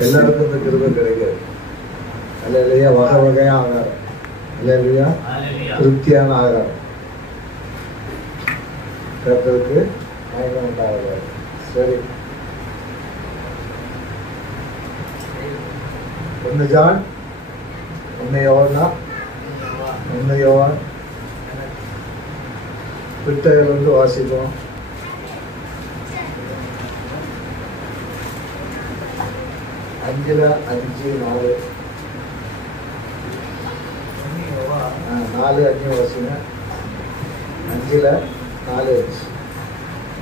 எல்லாருக்கும் இந்த கிருபை கிடைக்காது. அல்லேலூயா. வகை வகையா ஆகாரம். அல்லேலூயா. திருப்தியான ஆகாரம். கர்த்தருக்கு மகிமை உண்டாவதாக. சரி, 1 ஜான் 1 யோவான் பிட்டைகள் வந்து வாசிப்போம். 5:4 வாசிங்க. 5:4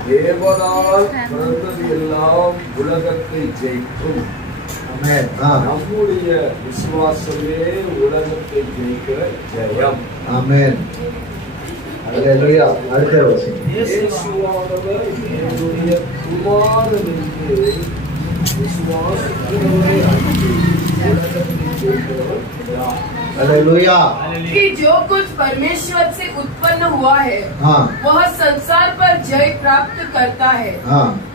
தேவனால் பிறந்தது எல்லாம் உலகத்தை ஜெயிக்கும். நம்முடைய விசுவாசமே உலகத்தை ஜெயிக்கிற ஜெயம். ஆமென். அல்லேலூயா. அடுத்த வசனம். இயேசுவானவர் என்னுடைய குமாரன் என்று விசுவாசிக்கிறவரை அன்றி உலகத்தை ஜெயிக்கிறவர் யார்? அல்லேலூயா. कि जो कुछ परमेश्वर से उत्पन्न हुआ है वह संसार पर जय प्राप्त करता है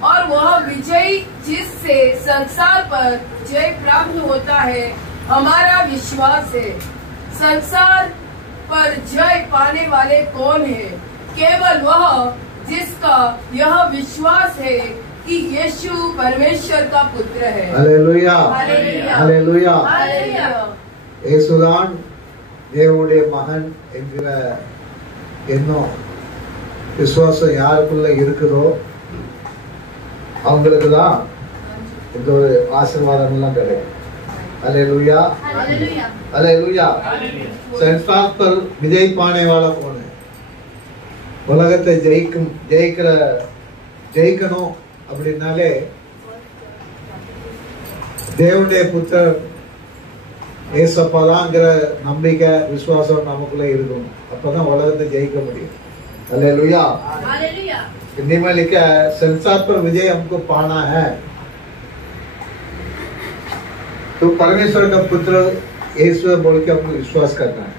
और वह विजयी जिससे संसार पर जय प्राप्त होता है हमारा विश्वास है। संसार पर जय पाने वाले कौन है? केवल वह जिसका यह विश्वास है कि यीशु परमेश्वर का पुत्र है। அல்லேலூயா. हालेलुया। அல்லேலூயா. हालेलुया। இயேசுதான் தேவனுடைய மகன் என்கிற எண்ணம் விசுவாசம் யாருக்குள்ள இருக்குதோ அவங்களுக்கு தான் இந்த ஒரு ஆசீர்வாதம் எல்லாம் கிடைக்கும். அல்லேலூயா. हालेलुया। அல்லேலூயா. संसार पर विजय पाने वाला कौन है? உலகத்தை ஜெயிக்கணும் அப்படின்னாலே தேவனுடைய புத்தர் ஏசப்பாதாங்கிற நம்பிக்கை விசுவாசம் நமக்குள்ள இருக்கணும். அப்பதான் உலகத்தை ஜெயிக்க முடியும். அல்லேலூயா. हालेलुया। हिंदी में लिखा है संसार पर विजय हमको पाना है तो परमेश्वर का पुत्र यीशु बोल के हमको विश्वास करना है।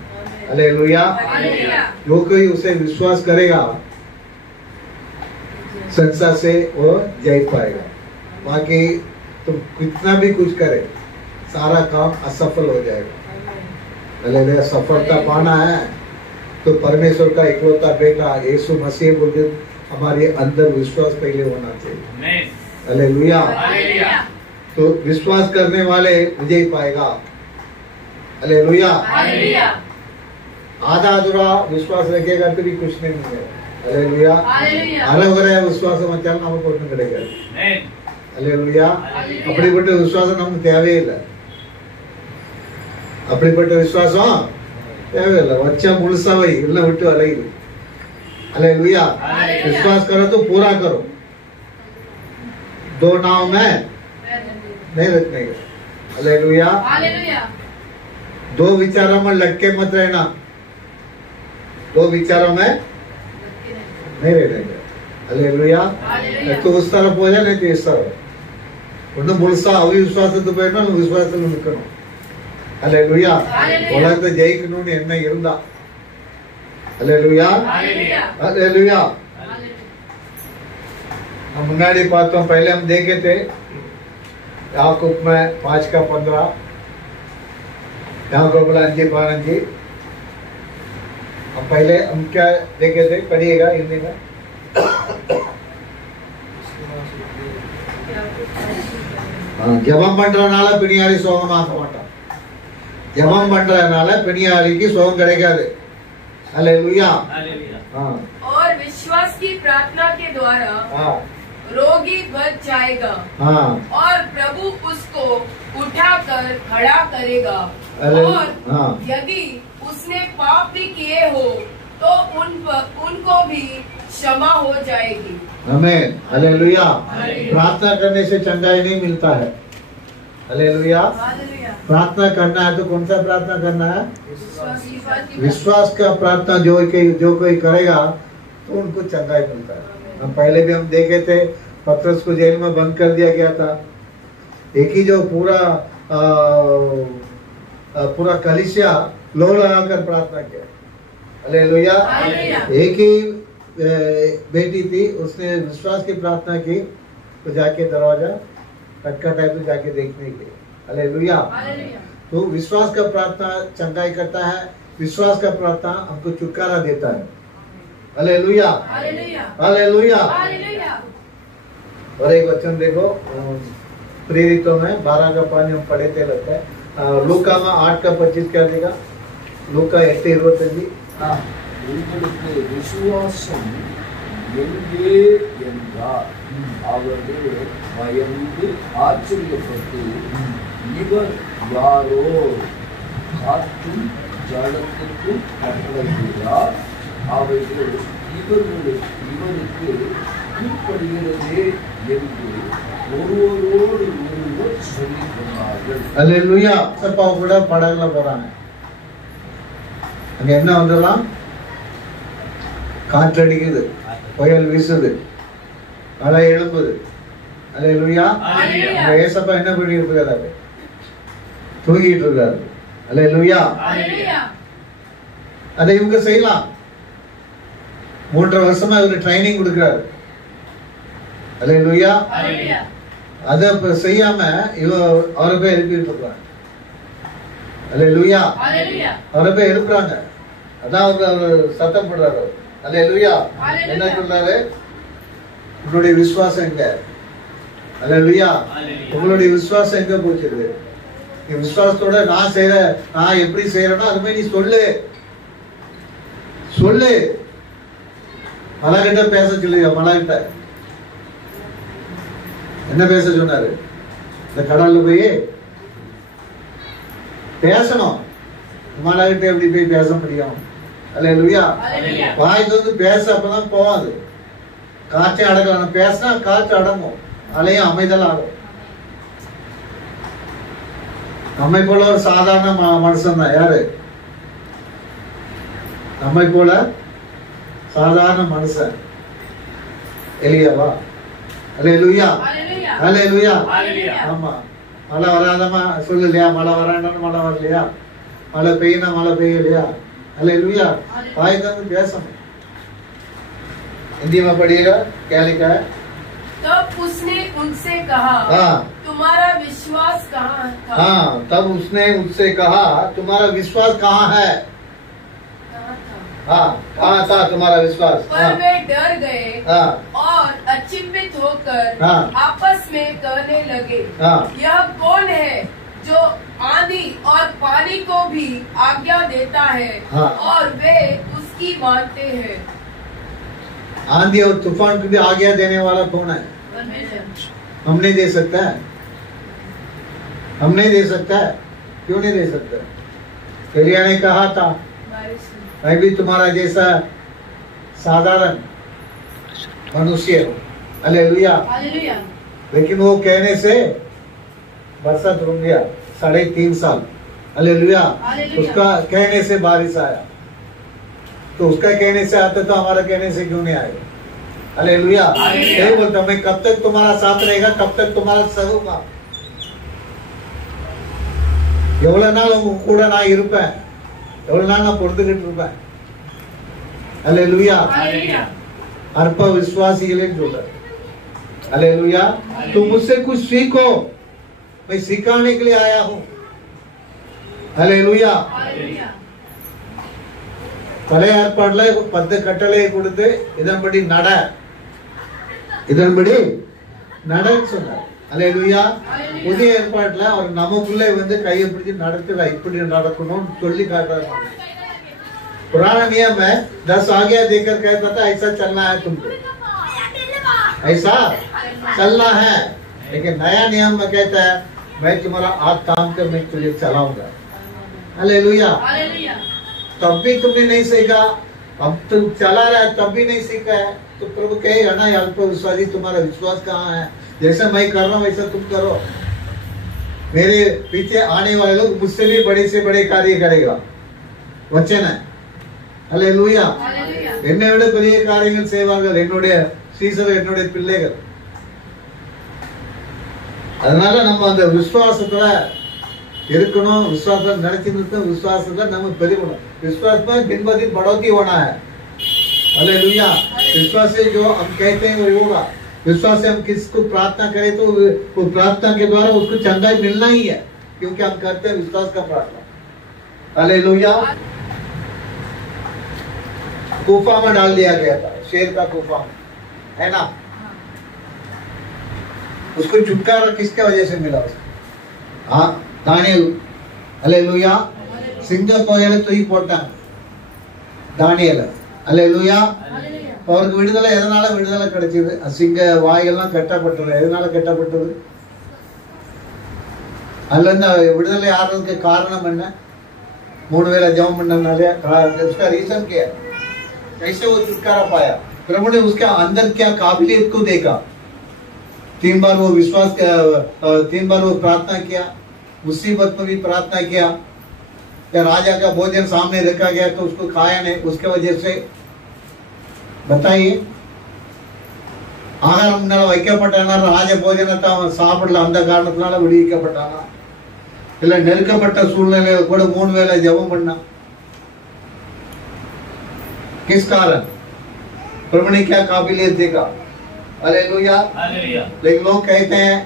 हालेलुया। हालेलुया। जो कोई उसे विश्वास करेगा संसार से वो जीत पाएगा। बाकी तुम कितना भी कुछ करे सारा काम असफल हो जाएगा। हालेलुया। सफलता पाना है तो परमेश्वर का इकलौता बेटा यीशु मसीह बोल के हमारे अंदर विश्वास पहले होना चाहिए। हालेलुया। हालेलुया। तो विश्वास करने वाले विजय पाएगा। हालेलुया। हालेलुया। आधा अधूरा विश्वास रखेगा तो भी कुछ नहीं मिलेगा। हालेलुया। हालेलुया। அறகுறைய விசுவாசம் வச்சாலும் நமக்கு ஒன்றும் கிடைக்காது. அல்லேலூயா. அப்படிப்பட்ட விசுவாசம் நமக்கு தேவையில்லை. அப்படிப்பட்ட விசுவாசம் தேவையில்லை. வச்சா முழுசா வை, இல்லை விட்டு அலையுது. हालेलुया। विश्वास करो तो पूरा करो। 2 नाव में नहीं रखने का। हालेलुया। हालेलुया। 2 विचारों में लटके मत रहना। 2 विचारों में नहीं रहने का। हालेलुया। तो उस तरफ हो जाए नहीं तो इस तरफ ஒண்ணு முழுசா அவிசுவாசத்து போயிடணும், விசுவாசத்துல நிக்கணும். அல்லேலூயா. உலகத்தை ஜெயிக்கணும்னு என்ன இருந்தா அல்லேலூயா. அல்லேலூயா. हम मुन्नाडी பார்த்தோம். पहले हम देखे थे याकूब में 5:15 याकूब 5:15। हम पहले हम क्या देखे थे? पढ़िएगा हिंदी में। ஜெபம் பண்றதுனால பிணியாளி சோகமாக மாட்டான். ஜெபம் பண்றதுனால பிணியாளிக்கு சோகம் கிடைக்காது. हालेलुया। और विश्वास की प्रार्थना के द्वारा रोगी बच जाएगा और प्रभु उसको उठाकर खड़ा करेगा और यदि उसने पाप भी किए हो तो उनको भी क्षमा हो जाएगी। आमीन। हालेलुया। प्रार्थना करने से चंगाई नहीं मिलता है। हालेलुया। प्रार्थना करना है तो कौन सा प्रार्थना करना है? विश्वास का प्रार्थना जो कोई करेगा तो उनको चंगाई मिलता है। हम पहले भी हम देखे थे पतरस को जेल में बंद कर दिया गया था। एक ही जो पूरा कलीसिया लो लगाकर प्रार्थना किया। हालेलुया। एक ही बेटी थी, उसने विश्वास की प्रार्थना की तो जाके दरवाजा कटका टाइप में जाके देखने के लिए। हालेलुया। तो विश्वास का प्रार्थना चंगाई करता है, विश्वास का प्रार्थना हमको छुटकारा देता है। Hallelujah, hallelujah. और एक वचन देखो प्रेरितों में 12 का 5 हम पढ़े थे लगता है। लूका में 8 का 25 क्या देगा? लूका 8:25 உங்களுக்கு விசுவாசம் எங்கே என்றார். அவர்கள் பயந்து ஆச்சரியப்பட்டு இவர் யாரோ காற்றும் ஜலத்துக்கும் கட்டளையிடுகிறார், அவைகள் இவருக்கு கீழ்ப்படுகிறதே என்று ஒருவரோடு ஒருவர் சொல்லிக் கொண்டார்கள். அல்லேலூயா. சப்பா கூட படகுல போறாங்க. அங்க என்ன வந்துடலாம்? காற்றடிக்குது, புயல் வீசுது, அலை எழும்புது. அல்லேலூயா. ஏசப்பா என்ன பண்ணிட்டு இருக்காரு? தூங்கிட்டு இருக்காரு. அல்லேலூயா. அதை இவங்க செய்யலாம். 3.5 வருஷமா இவரு ட்ரைனிங் கொடுக்கிறாரு. அல்லேலூயா. அதை செய்யாம அவரை போய் எழுப்பிட்டு இருக்காங்க. அல்லேலூயா. அவரை போய் எழுப்புறாங்க. அதான் அவர் சத்தம் போடுறாரு. அல்லேலூயா. என்ன சொல்றாரு? உங்களுடைய விசுவாசம் எங்க? அல்லேலூயா. உங்களுடைய விசுவாசம் எங்க போச்சு? நீ விசுவாசத்தோட நான் எப்படி செய்யறேனோ அது மாதிரி நீ சொல்லு சொல்லு. மலைகிட்ட பேச சொல்லுங்க. மலைகிட்ட என்ன பேச சொன்னாரு? இந்த கடல்ல போய் பேசணும். மலைகிட்ட எப்படி போய் பேச முடியும்? அல்லேலூயா. வாய் வந்து பேச அப்பதான் போவாது. காற்றை அடக்கலாம். பேசினா காற்று அடங்கும், அலையும் அமைதல் ஆகும். நம்மை போல ஒரு சாதாரண மனுஷன் தான். யாரு? நம்மை போல சாதாரண மனுஷன் எலியாவா? அல்லேலூயா, அல்லேலூயா. ஆமா, மழை வராதமா சொல்லலையா? மழை வரான்னு மழை வரலையா? மழை பெய்யனா மழை பெய்யலையா? அல்லேலூயா. வாய் தந்து பேசணும். हिंदी में पढ़िएगा, क्या लिखा है? तब उसने उनसे कहा, तुम्हारा विश्वास कहाँ था? हाँ, तब उसने उनसे कहा, तुम्हारा विश्वास कहाँ है? हाँ, कहाँ था तुम्हारा विश्वास? पर वे डर गए और अचंभित होकर आपस में कहने लगे, यह कौन है जो आंधी और पानी को भी आज्ञा देता है और वे उसकी मानते हैं? आंधी और तूफान को भी आज्ञा देने वाला कौन है? हम नहीं दे सकता है। हम नहीं दे सकता है। क्यों नहीं दे सकता? एलिया ने कहा था, मैं भी तुम्हारा जैसा साधारण मनुष्य हूँ। हालेलुया। लेकिन वो कहने से बरसात रुक गया 3.5 साल। हालेलुया। उसका कहने से बारिश आया। तो उसका कहने से आता तो हमारा कहने से क्यों नहीं आएगा? हालेलुया। यही बोलता मैं कब तक तुम्हारा साथ रहेगा, कब तक तुम्हारा சகோமா எவ்வளவு நாள் உங்க கூட நான் இருப்பேன், எவ்வளவு நாள் நான் பொறுத்துக்கிட்டு இருப்பேன். हालेलुया। अल्प विश्वासिகளே சொல்றார். हालेलुया। तुम मुझसे कुछ सीखो, मैं सिखाने के लिए आया हूँ। हालेलुया। பழைய ஏற்பாடுல 10 கட்டளையை கொடுத்து இதன்படி நட, இதன்படி நடன்னு சொன்னார். அல்லேலூயா. புதிய ஏற்பாடுல அவர் நமக்குள்ளே வந்து கையை பிடிச்சு நடத்துற, இப்படி நடக்கணும்னு சொல்லி காட்டுறாரு. पुराना नियम है 10 आज्ञा देकर कहता था ऐसा चलना है तुमको, ऐसा चलना है। लेकिन नया नियम में कहता है मैं तुम्हारा हाथ थाम कर मैं तुझे चलाऊंगा। हालेलुया। तब भी तुमने नहीं सीखा, अब तुम चला रहा है तब भी नहीं सीखा है, तो प्रभु कहेगा ना अल्प विश्वासी तुम्हारा विश्वास कहाँ है? जैसा मैं कर रहा हूँ वैसा तुम करो। मेरे पीछे आने वाले लोग मुझसे भी बड़े से बड़े कार्य करेगा, वचन है। हालेलुया। என்னை விட பெரிய காரியங்கள் செய்வார்கள் என்னுடைய சீசர்கள், என்னுடைய பிள்ளைகள். அதனால நம்ம அந்த விசுவாசத்துல இருக்கணும், विश्वास निरचित विश्वास नम பெருகணும். विश्वास में दिन ब दिन बढ़ोतरी होना है। हालेलुया। विश्वास से जो हम कहते हैं वो होगा। विश्वास से हम किसको प्रार्थना करें तो वो प्रार्थना के द्वारा उसको चंगाई मिलना ही है, क्योंकि हम करते हैं विश्वास का प्रार्थना। हालेलुया। गुफा में डाल दिया गया था, शेर का गुफा में, है ना। उसको छुटकारा किसके वजह से मिला उसको? हाँ, दानियल। हालेलुया। सिंह कोयल तो ही पोटा दानियल। हालेलुया। அவருக்கு விடுதலை எதனால விடுதலை கிடைச்சது? சிங்க வாயெல்லாம் கட்டப்பட்டது எதனால கட்டப்பட்டது? அதுல இருந்து விடுதலை ஆறதுக்கு காரணம் என்ன? 3 வேளை ஜெபம் பண்ணனாலே उसका रीजन क्या है? कैसे वो छुटकारा पाया? प्रभु ने उसके अंदर क्या काबिलियत को देखा। 3 बार वो विश्वास 3 बार वो प्रार्थना किया, मुसीबत में भी प्रार्थना किया। क्या राजा का भोजन सामने रखा गया तो उसको खाया नहीं, उसके वजह से बताइए। ஆகாரம் முன்னால வைக்கப்பட்டானா ராஜ போஜனத்தை அவன் சாப்பிடல, அந்த காரணத்தினால விடுவிக்கப்பட்டானா? இல்ல நெருக்கப்பட்ட சூழ்நிலையில கூட 3 வேளை ஜெபம் பண்ணான், किस कारण? प्रभु ने क्या काबिलियत देखा? हालेलुया। लेकिन लोग कहते हैं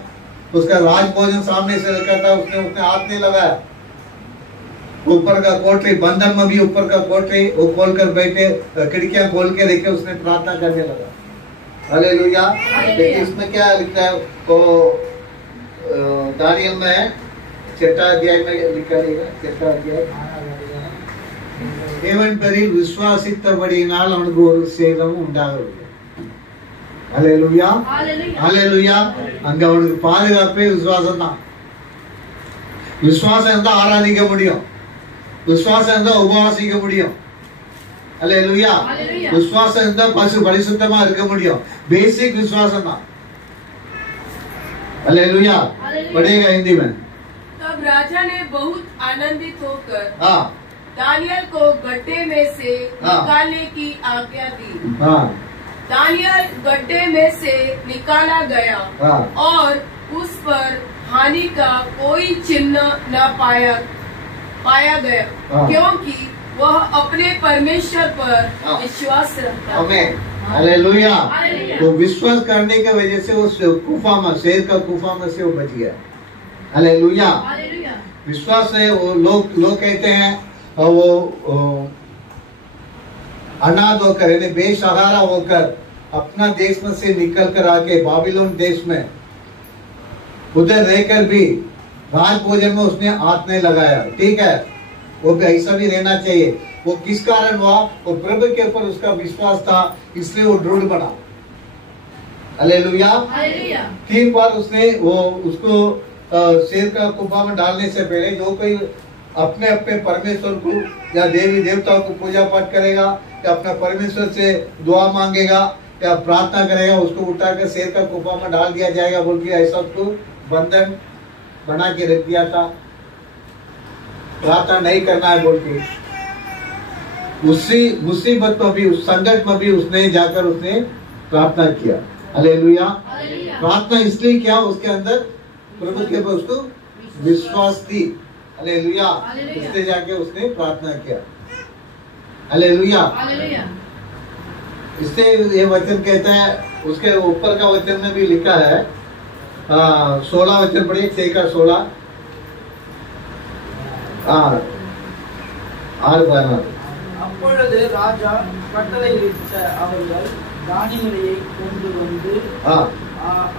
उसका राज भोजन सामने से रखा था, उसने हाथ नहीं लगाया। ऊपर का कोठरी, बंधन में भी ऊपर का कोठरी वो खोल कर बैठे, खिड़कियां खोल के देखे, उसने प्रार्थना करने लगा। हालेलुया। लेकिन इसमें क्या लिखा है? वो दानियल में 6 अध्याय में लिखा है, 6 अध्याय, தேவன் பேரில் விசுவாசித்தபடியினால் அவனுக்கு ஒரு சேதமும் உண்டாகவில்லை. ஹல்லேலூயா, ஹல்லேலூயா. அங்க அவனுக்கு பாதுகாப்பே விசுவாசம் தான். விசுவாசம் இருந்தா ஆராதிக்க முடியும், விசுவாசம் இருந்தா உபவாசிக்க முடியும். ஹல்லேலூயா. விசுவாசம் இருந்தா பரிசுத்தமா இருக்க முடியும். பேசிக் விசுவாசம் தான். ஹல்லேலூயா. पढ़ेगा हिंदी में। तब राजा ने बहुत आनंदित होकर हाँ दानियल को गड्ढे में से निकालने की आज्ञा दी। दानियल गड्ढे में से निकाला गया और उस पर हानि का कोई चिन्ह न पाया गया, क्योंकि वह अपने परमेश्वर पर विश्वास रखता है। हालेलुया। तो विश्वास करने की वजह से वो गुफा में, शेर का गुफा में से वो बच गया। हालेलुया। विश्वास है। वो लोग कहते हैं और वो अनाथ होकर यानी बेसहारा होकर अपना देश में से निकल कर आके बाबिलोन देश में उधर रहकर भी राज भोजन में उसने हाथ नहीं लगाया। ठीक है, वो भी ऐसा भी रहना चाहिए। वो किस कारण हुआ? वो प्रभु के ऊपर उसका विश्वास था, इसलिए वो दृढ़ बना। हालेलुया। 3 बार उसने वो उसको शेर का गुफा में डालने से पहले जो कोई अपने अपने परमेश्वर को या देवी देवताओं को पूजा पाठ करेगा या अपना परमेश्वर से दुआ मांगेगा या प्रार्थना करेगा, उसको उठाकर शेर का गुफा में डाल दिया जाएगा बोल के ऐसा उसको बंधन बना के रख दिया था। प्रार्थना नहीं करना है बोल के उसी मुसीबत में भी, उस संकट में भी उसने जाकर उसने प्रार्थना किया। हालेलुया। प्रार्थना इसलिए किया, उसके अंदर प्रभु के ऊपर उसको विश्वास थी। हालेलुया। इसलिए जाके उसने प्रार्थना किया। हालेलुया। इससे ये वचन कहता है, उसके ऊपर का वचन में भी लिखा है 16 वचन पढ़िए, 6 का 16। 6 அப்பொழுது ராஜா கட்டளையிட்ட அவர்கள் தானியேலை கொண்டு வந்து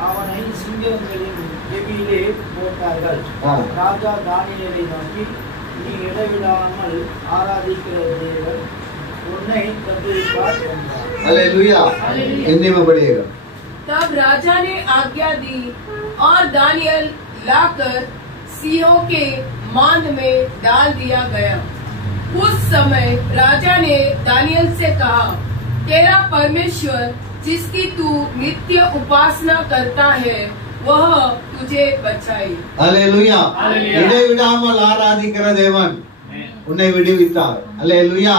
அவனை சிங்கங்களின் கெபியிலே போட்டார்கள். ராஜா தானியேலை நோக்கி, நீ இடைவிடாமல் ஆராதிக்கிற தேவன் உன்னை தப்புவிப்பார் என்றார். हालेलुया। हिंदी में पढ़िएगा। तब राजा ने आज्ञा दी और दानियल लाकर सिंहों के मांद में डाल दिया गया। उस समय राजा ने दानियल से कहा, तेरा परमेश्वर जिसकी तू नित्य उपासना करता है वह तुझे बचाए। हालेलुया। இடைவிடாமல் ஆராதிக்கிற தேவன் उन्हें विडिवितार। हालेलुया।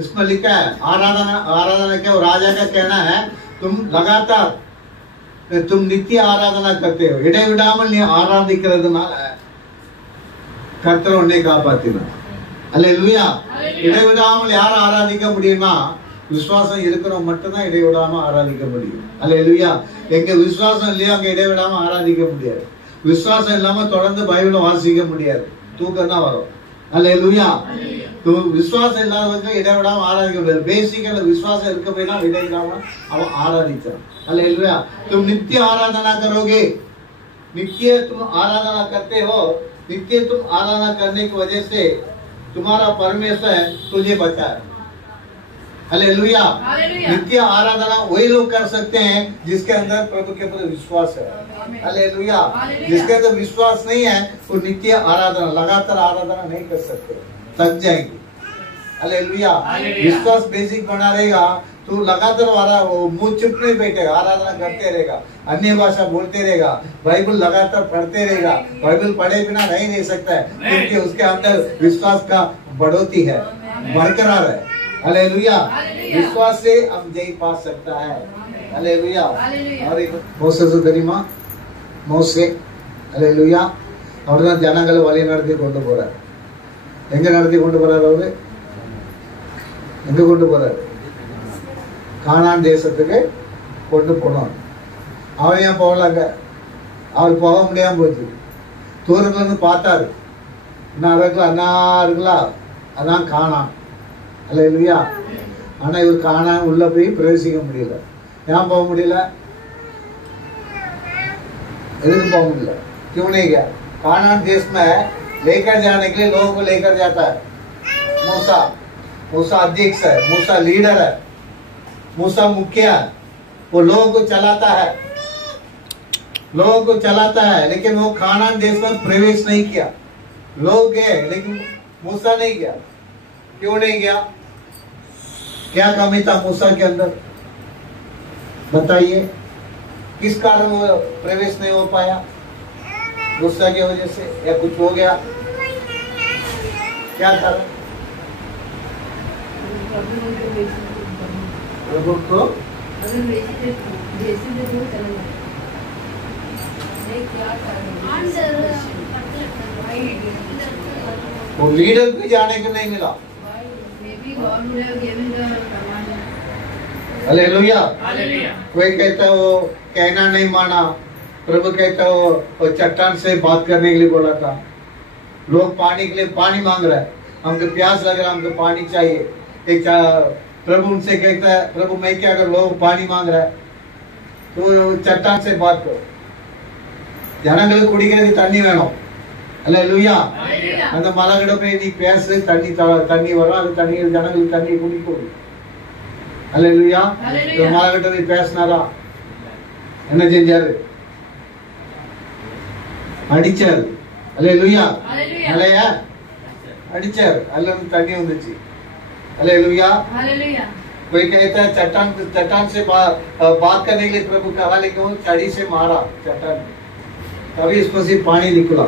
इसमें लिखा है आराधना क्या? राजा का कहना है तुम लगातार तुम नित्य आराधना करते हो, இடைவிடாமல் நீ ஆராதிக்கிறதுனால கர்த்தர் உன்னை காப்பாத்தினார். அல்லேலூயா. இடைவிடாமல் யார் ஆராதிக்க முடியும்னா விசுவாசம் இருக்கிறவங்க மட்டும்தான் இடைவிடாம ஆராதிக்க முடியும். அல்லேலூயா. எங்க விசுவாசம் இல்லையா அங்க இடைவிடாம ஆராதிக்க முடியாது. விசுவாசம் இல்லாம தொடர்ந்து பைபிளை வாசிக்க முடியாது, தூக்கம் தான் வரும். அல்லேலூயா. விசுவாசம் இல்லாதவங்க இடைவிடாம ஆராதிக்க முடியாது. பேசிக்கல விசுவாசம் இருக்க போய் தான் இடைவிடாம அவன் ஆராதிச்சான். அல்லேलुया. तुम नित्य आराधना करोगे, नित्य तुम आराधना करते हो, नित्य तुम आराधना करने की वजह से तुम्हारा परमेश्वर तुझे बचा है। हालेलुया। नित्य आराधना वही लोग कर सकते हैं जिसके अंदर प्रभु के प्रति विश्वास है। हालेलुया। जिसके अंदर विश्वास नहीं है वो नित्य आराधना, लगातार आराधना नहीं कर सकते, थक जाएंगे। हालेलुया। विश्वास बेसिक बना रहेगा तो लगातार मुंह चुप नहीं बैठेगा, आराधना करते रहेगा, अन्य भाषा बोलते रहेगा, बाइबल लगातार पढ़ते रहेगा। बाइबल पढ़े बिना नहीं सकता है क्योंकि उसके अंदर विश्वास का बढ़ोतरी है, बरकरार है। हालेलुया। विश्वास से हम जय पा सकता है। हालेलुया। और एक மோசேஸ் தெரியுமா? மோசே हालेलुया அவர்தான் ஜனங்களை வழி நடத்தி கொண்டு போறார். எங்க நடத்தி கொண்டு போறார்? அவரு எங்க கொண்டு போறாரு? கானான் தேசத்துக்கு கொண்டு போனார். அவர் ஏன் போகலங்க? அவர் போக முடியாம போச்சு. தூரத்துல இருந்து பார்த்தாரு, அண்ணா இருக்குல்ல, அதான் கானான். அல்லேலூயா. ஆனா இவர் கானான் உள்ள போய் பிரவேசிக்க முடியல. ஏன் போக முடியல? எதுக்கு போக முடியல? क्यों नहीं गया? कानान देश में लेकर जाने के लिए लोगों को लेकर जाता है मूसा। मूसा अध्यक्ष है, मूसा लीडर है, मूसा मुखिया है, वो लोगों को चलाता है, लोगों को चलाता है। लेकिन वो कानान देश में प्रवेश नहीं किया। लोग गए लेकिन मूसा नहीं गया। क्यों नहीं गया? क्या कमी था मूसा के अंदर? बताइए, किस कारण वो प्रवेश नहीं हो पाया? गुस्सा की वजह से या कुछ हो गया? क्या कारण? प्रभु को वो लीडर को जाने को नहीं मिला। हालेलुया। कोई कहता है वो कहना नहीं माना। प्रभु कहता है वो चट्टान से बात करने के लिए बोला था। लोग पानी के लिए पानी मांग रहे हैं, हमको प्यास लग रहा है, हमको पानी चाहिए। एक प्रभु उनसे कहता है, प्रभु मैं क्या करूं? लोग पानी मांग रहा है तो चट्टान से बात करो। ஜனங்களுக்கு குடிக்கிறதுக்கு தண்ணி வேணும். அல்லேலூயா. அந்த மலைகிட்ட போய் நீ பேசு, தண்ணி வரும், அது தண்ணி ஜனங்களுக்கு தண்ணி குடிக்கும். அல்லேலூயா. மலைகிட்ட போய் பேசினாரா? என்ன செஞ்சாரு? அடிச்சாரு. அல்லேலூயா. மலைய அடிச்சாரு, அதுல இருந்து தண்ணி வந்துச்சு. அல்லேलुया। कोई कहता है चट्टान से बात करने के लिए प्रभु कहा, लेकिन छड़ी से मारा चट्टान, तभी इसमें से पानी निकला।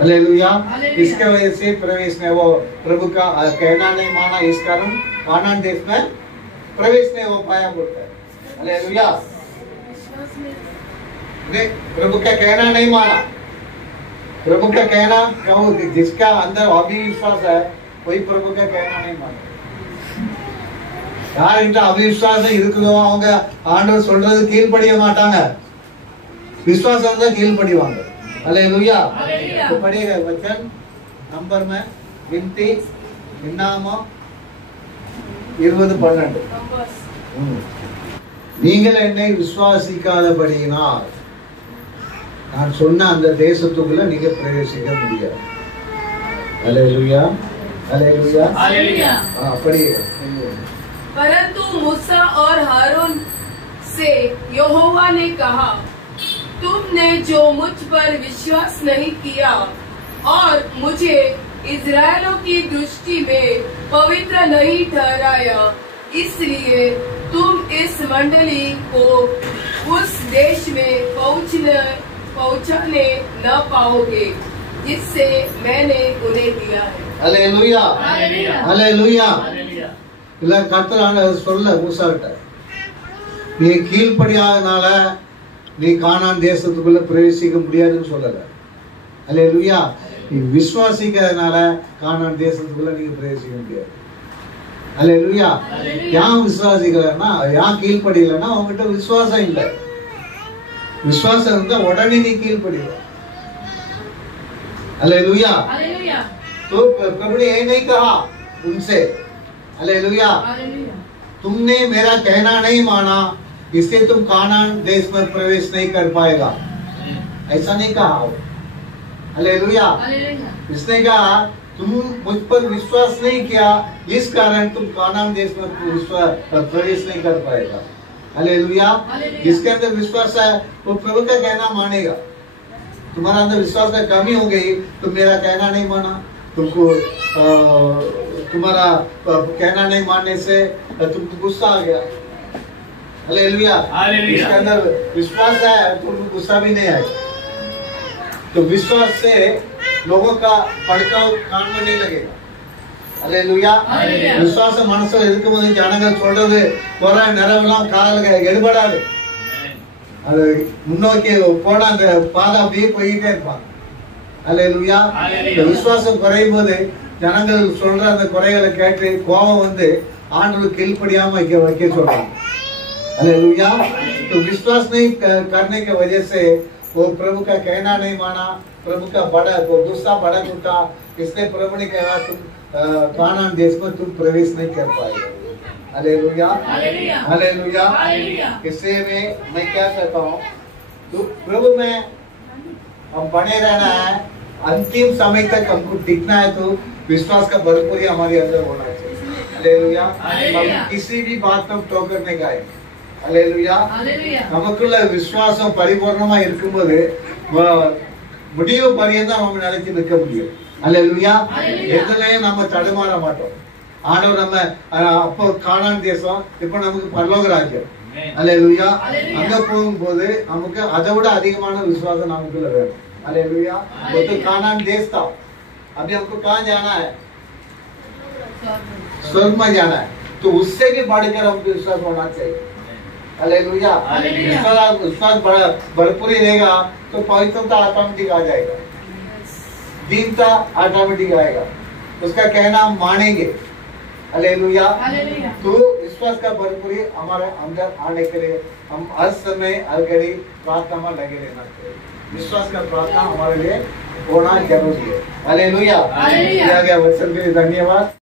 हालेलुया। इसके वजह से प्रवेश में वो प्रभु का कहना नहीं माना, इस कारण कानान देश में प्रवेश नहीं हो पाया बोलता है। हालेलुया। प्रभु का कहना नहीं माना। प्रभु का कहना जिसका अंदर अविश्वास है वही प्रभु का कहना नहीं माना। யார்கிட்ட அவிசுவாசம் இருக்குதோ அவங்க ஆண்டவர் சொல்றது கீழ்ப்படிய மாட்டாங்க, விசுவாசம் தான் கீழ்ப்படிவாங்க। हालेलुया। तो पढ़िएगा वचन नंबर में गिनती इन्नामம் 20:12। நீங்கள் என்னை விசுவாசிக்காதபடியினால் நான் சொன்ன அந்த தேசத்துக்குள்ள நீங்க பிரவேசிக்க முடியாது। हालेलुया। हालेलुया। हालेलुया। पढ़िएगा। परंतु मूसा और हारून से यहोवा ने कहा, तुमने जो मुझ पर विश्वास नहीं किया और मुझे इस्राएलियों की दृष्टि में पवित्र नहीं ठहराया, इसलिए तुम इस मंडली को उस देश में पहुंचाने न पाओगे जिससे मैंने उन्हें दिया है। हालेलुया। हालेलुया। இல்ல கர்த்தர் சொல்ல மூசாகிட்ட, நீ கீழ்ப்படியாதனால நீ கானான் தேசத்துக்குள்ள பிரவேசிக்க முடியாதுன்னு சொல்லல। அல்லேலூயா। நீ விசுவாசிக்கிறதுனால கானான் தேசத்துக்குள்ள நீங்க பிரவேசிக்க முடியாது। அல்லேலூயா. ஏன் விசுவாசிக்கலன்னா, ஏன் கீழ்ப்படியலன்னா அவங்ககிட்ட விசுவாசம் இல்லை. விசுவாசம் இருந்தா உடனே நீ கீழ்ப்படிய. அல்லேलूया। तो प्रभु ने ये नहीं कहा उनसे, हालेलुया, तुमने मेरा कहना नहीं माना इससे तुम कानान देश में प्रवेश नहीं कर पाएगा, ऐसा नहीं कहा। हालेलुया। इसने कहा तुम मुझ पर विश्वास नहीं किया, इस कारण तुम कानान देश में प्रवेश नहीं कर पाएगा। हालेलुया। जिसके अंदर विश्वास है वो प्रभु का कहना मानेगा। तुम्हारा अंदर विश्वास का कमी हो गई, तुम मेरा कहना नहीं माना, तुमको तुम्हारा कहना नहीं मानने से तुमको गुस्सा आ गया। हालेलुया। इसके अंदर विश्वास है, तुमको गुस्सा भी नहीं आएगा। तो विश्वास से लोगों का भड़काव कान में नहीं लगेगा। हालेलुया। विश्वास मनसो इरुक्कुம்போது ஜனங்கள் சொல்றது குறை நிறவெல்லாம் காதுல எடுபடாது. அது முன்னோக்கி போன அந்த பாதை அப்படியே போயிட்டே இருப்பாங்க. அல்லேலூயா. விசுவாசம் குறையும் போது ஜனங்கள் சொல்ற அந்த குறைகளை கேட்டு கோபம் வந்து ஆண்டவர் கீழ்ப்படியாம வைக்க சொல்றாங்க। அல்லேलूया। तो विश्वास नहीं करने की वजह से वो प्रभु का कहना नहीं माना, प्रभु का बड़ा वो गुस्सा बड़ा उठा, इसलिए प्रभु ने कहा तुम कानान देश में तुम प्रवेश नहीं कर पाएगे। Hallelujah, hallelujah. इससे में मैं क्या कहता हूँ, तो प्रभु में हम बने रहना है, अंतिम समय तक हमको टिकना है, तो विश्वास का भरपूरी हमारे अंदर होना चाहिए। हालेलुया। हम किसी भी बात में ठोकर नहीं खाए। हालेलुया। நமக்குள்ள விசுவாசம் பரிபூர்ணமா இருக்கும்போது முடிவு பரியந்தம் நம்ம நிலைச்சு நிற்க முடியும்। அல்லேலூயா। எதுலயும் நம்ம தடுமாற மாட்டோம்। ஆண்டவர் நம்ம அப்போ கானான் தேசம், இப்ப நமக்கு பரலோக ராஜ்யம்। அல்லேலூயா। அங்க போகும்போது நமக்கு அதை விட அதிகமான விசுவாசம் நமக்குள்ள வேணும்। அல்லேलूया। वो तो कानान देश था, अभी हमको कहाँ जाना है? स्वर्ग में जाना है। तो उससे भी बढ़कर हमको विश्वास होना चाहिए। हालेलुया। विश्वास भरपूर रहेगा तो पवित्रता ऑटोमेटिक आ जाएगा, दीनता ऑटोमेटिक आएगा, उसका कहना हम मानेंगे। हालेलुया। तो विश्वास का भरपूरी हमारे अंदर आने के लिए हम हर समय हर घड़ी प्रार्थना में लगे रहना चाहिए। विश्वास का प्रार्थना हमारे लिए होना जरूरी है। हालेलुया। दिया गया वचन के लिए धन्यवाद।